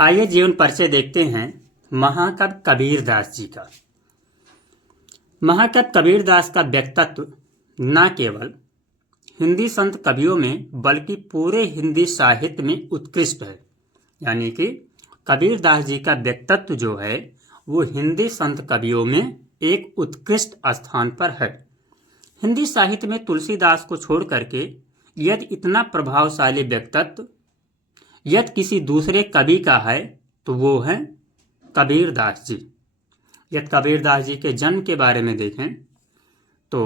आइए जीवन परिचय देखते हैं महाकवि कबीरदास जी का। महाकवि कबीरदास का व्यक्तित्व न केवल हिंदी संत कवियों में बल्कि पूरे हिंदी साहित्य में उत्कृष्ट है। यानी कि कबीरदास जी का व्यक्तित्व जो है वो हिंदी संत कवियों में एक उत्कृष्ट स्थान पर है। हिंदी साहित्य में तुलसीदास को छोड़ करके यदि इतना प्रभावशाली व्यक्तित्व यदि किसी दूसरे कवि का है तो वो है कबीरदास जी। यदि कबीरदास जी के जन्म के बारे में देखें तो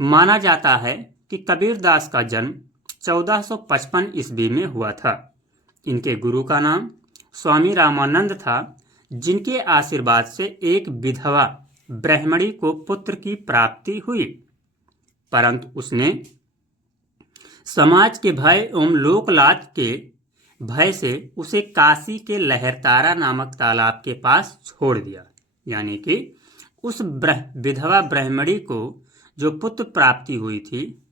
माना जाता है कि कबीरदास का जन्म 1455 ईस्वी में हुआ था। इनके गुरु का नाम स्वामी रामानंद था, जिनके आशीर्वाद से एक विधवा ब्राह्मणी को पुत्र की प्राप्ति हुई, परंतु उसने समाज के भय एवं लोकलाज के भय से उसे काशी के लहरतारा नामक तालाब के पास छोड़ दिया। यानी कि उस विधवा ब्राह्मणी को जो पुत्र प्राप्ति हुई थी,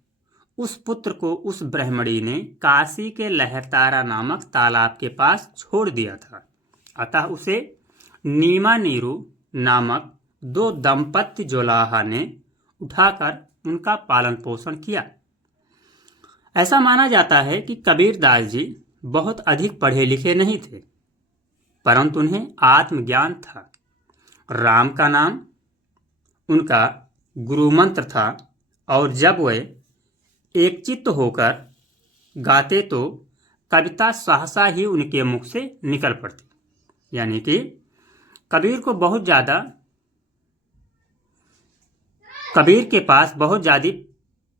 उस पुत्र को उस ब्राह्मणी ने काशी के लहरतारा नामक तालाब के पास छोड़ दिया था। अतः उसे नीमा नीरू नामक 2 दंपत्ति जोलाहा ने उठाकर उनका पालन पोषण किया। ऐसा माना जाता है कि कबीरदास जी बहुत अधिक पढ़े लिखे नहीं थे, परंतु उन्हें आत्मज्ञान था। राम का नाम उनका गुरु मंत्र था और जब वे एकचित्त होकर गाते तो कविता सहसा ही उनके मुख से निकल पड़ती। यानी कि कबीर के पास बहुत ज़्यादा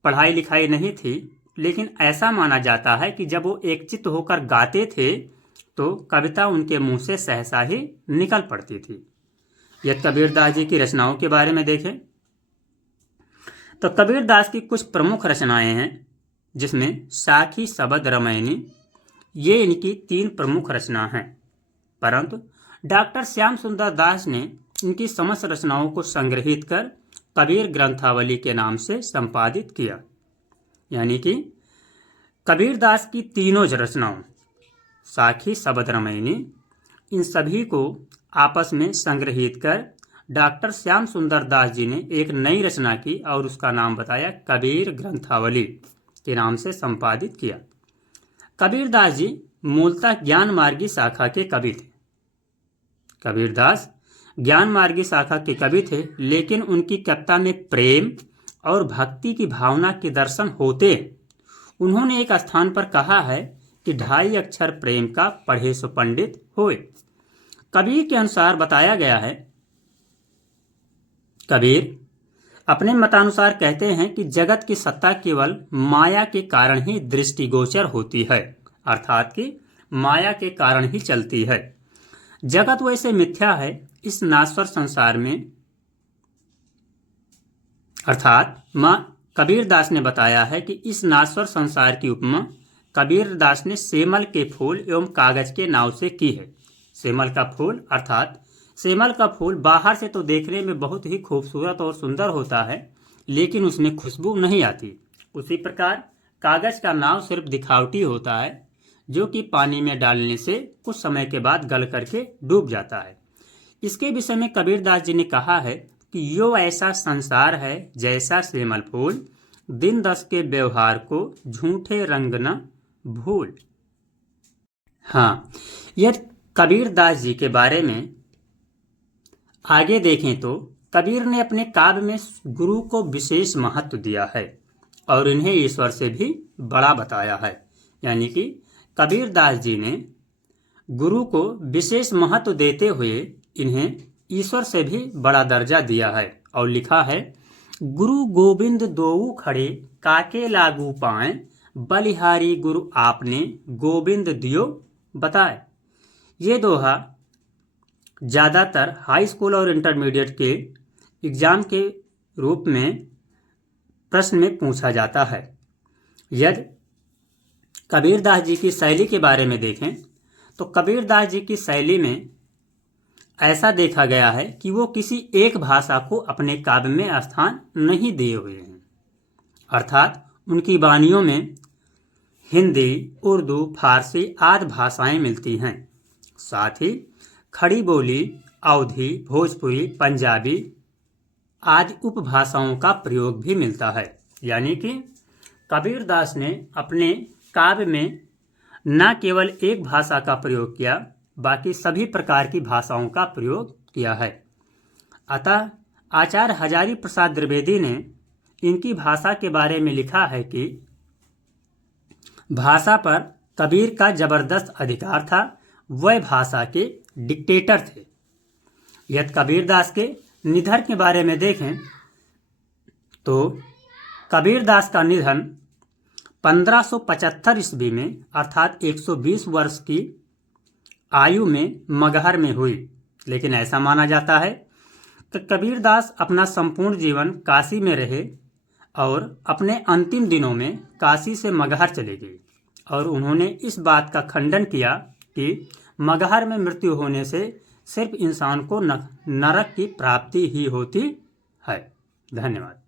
पढ़ाई लिखाई नहीं थी, लेकिन ऐसा माना जाता है कि जब वो एकचित्त होकर गाते थे तो कविता उनके मुंह से सहसा ही निकल पड़ती थी। यदि कबीरदास जी की रचनाओं के बारे में देखें तो कबीरदास की कुछ प्रमुख रचनाएं हैं, जिसमें साखी शबद रामायणी ये इनकी 3 प्रमुख रचना हैं। परंतु डॉक्टर श्याम सुंदर दास ने इनकी समस्त रचनाओं को संग्रहित कर कबीर ग्रंथावली के नाम से संपादित किया। यानी कि कबीरदास की तीनों रचनाओं साखी शबद रामायणी इन सभी को आपस में संग्रहित कर डॉक्टर श्याम सुंदर दास जी ने एक नई रचना की और उसका नाम बताया कबीर ग्रंथावली के नाम से संपादित किया। कबीरदास जी मूलतः ज्ञान मार्गी शाखा के कवि थे। कबीरदास ज्ञान मार्गी शाखा के कवि थे, लेकिन उनकी कविता में प्रेम और भक्ति की भावना के दर्शन होते। उन्होंने एक स्थान पर कहा है कि 2.5 अक्षर प्रेम का पढ़े सो पंडित होए। कबीर के अनुसार बताया गया है, कबीर अपने मतानुसार कहते हैं कि जगत की सत्ता केवल माया के कारण ही दृष्टिगोचर होती है, अर्थात कि माया के कारण ही चलती है। जगत वैसे मिथ्या है इस नाश्वर संसार में, अर्थात कबीरदास ने बताया है कि इस नाश्वर संसार की उपमा कबीरदास ने सेमल के फूल एवं कागज के नाव से की है। सेमल का फूल अर्थात सेमल का फूल बाहर से तो देखने में बहुत ही खूबसूरत और सुंदर होता है, लेकिन उसमें खुशबू नहीं आती। उसी प्रकार कागज का नाव सिर्फ दिखावटी होता है, जो कि पानी में डालने से कुछ समय के बाद गल करके डूब जाता है। इसके विषय में कबीरदास जी ने कहा है कि यो ऐसा संसार है जैसा सेमल फूल, दिन 10 के व्यवहार को झूठे रंग न भूल। हाँ, यदि कबीरदास जी के बारे में आगे देखें तो कबीर ने अपने काव्य में गुरु को विशेष महत्व दिया है और इन्हें ईश्वर से भी बड़ा बताया है। यानी कि कबीरदास जी ने गुरु को विशेष महत्व देते हुए इन्हें ईश्वर से भी बड़ा दर्जा दिया है और लिखा है, गुरु गोविंद दोऊ खड़े काके लागू पाए, बलिहारी गुरु आपने गोविंद दियो बताए। ये दोहा ज़्यादातर हाई स्कूल और इंटरमीडिएट के एग्ज़ाम के रूप में प्रश्न में पूछा जाता है। यदि कबीरदास जी की शैली के बारे में देखें तो कबीरदास जी की शैली में ऐसा देखा गया है कि वो किसी एक भाषा को अपने काव्य में स्थान नहीं दिए हुए हैं, अर्थात उनकी वाणियों में हिंदी, उर्दू, फारसी आदि भाषाएं मिलती हैं। साथ ही खड़ी बोली, अवधी, भोजपुरी, पंजाबी आदि उपभाषाओं का प्रयोग भी मिलता है। यानी कि कबीरदास ने अपने काव्य में न केवल एक भाषा का प्रयोग किया, बाकी सभी प्रकार की भाषाओं का प्रयोग किया है। अतः आचार्य हजारी प्रसाद द्विवेदी ने इनकी भाषा के बारे में लिखा है कि भाषा पर कबीर का जबरदस्त अधिकार था, वह भाषा के डिक्टेटर थे। यदि कबीरदास के निधन के बारे में देखें तो कबीरदास का निधन 1575 ईस्वी में अर्थात 120 वर्ष की आयु में मगहर में हुई। लेकिन ऐसा माना जाता है कि कबीरदास अपना संपूर्ण जीवन काशी में रहे और अपने अंतिम दिनों में काशी से मगहर चले गए और उन्होंने इस बात का खंडन किया कि मगहर में मृत्यु होने से सिर्फ इंसान को नरक की प्राप्ति ही होती है। धन्यवाद।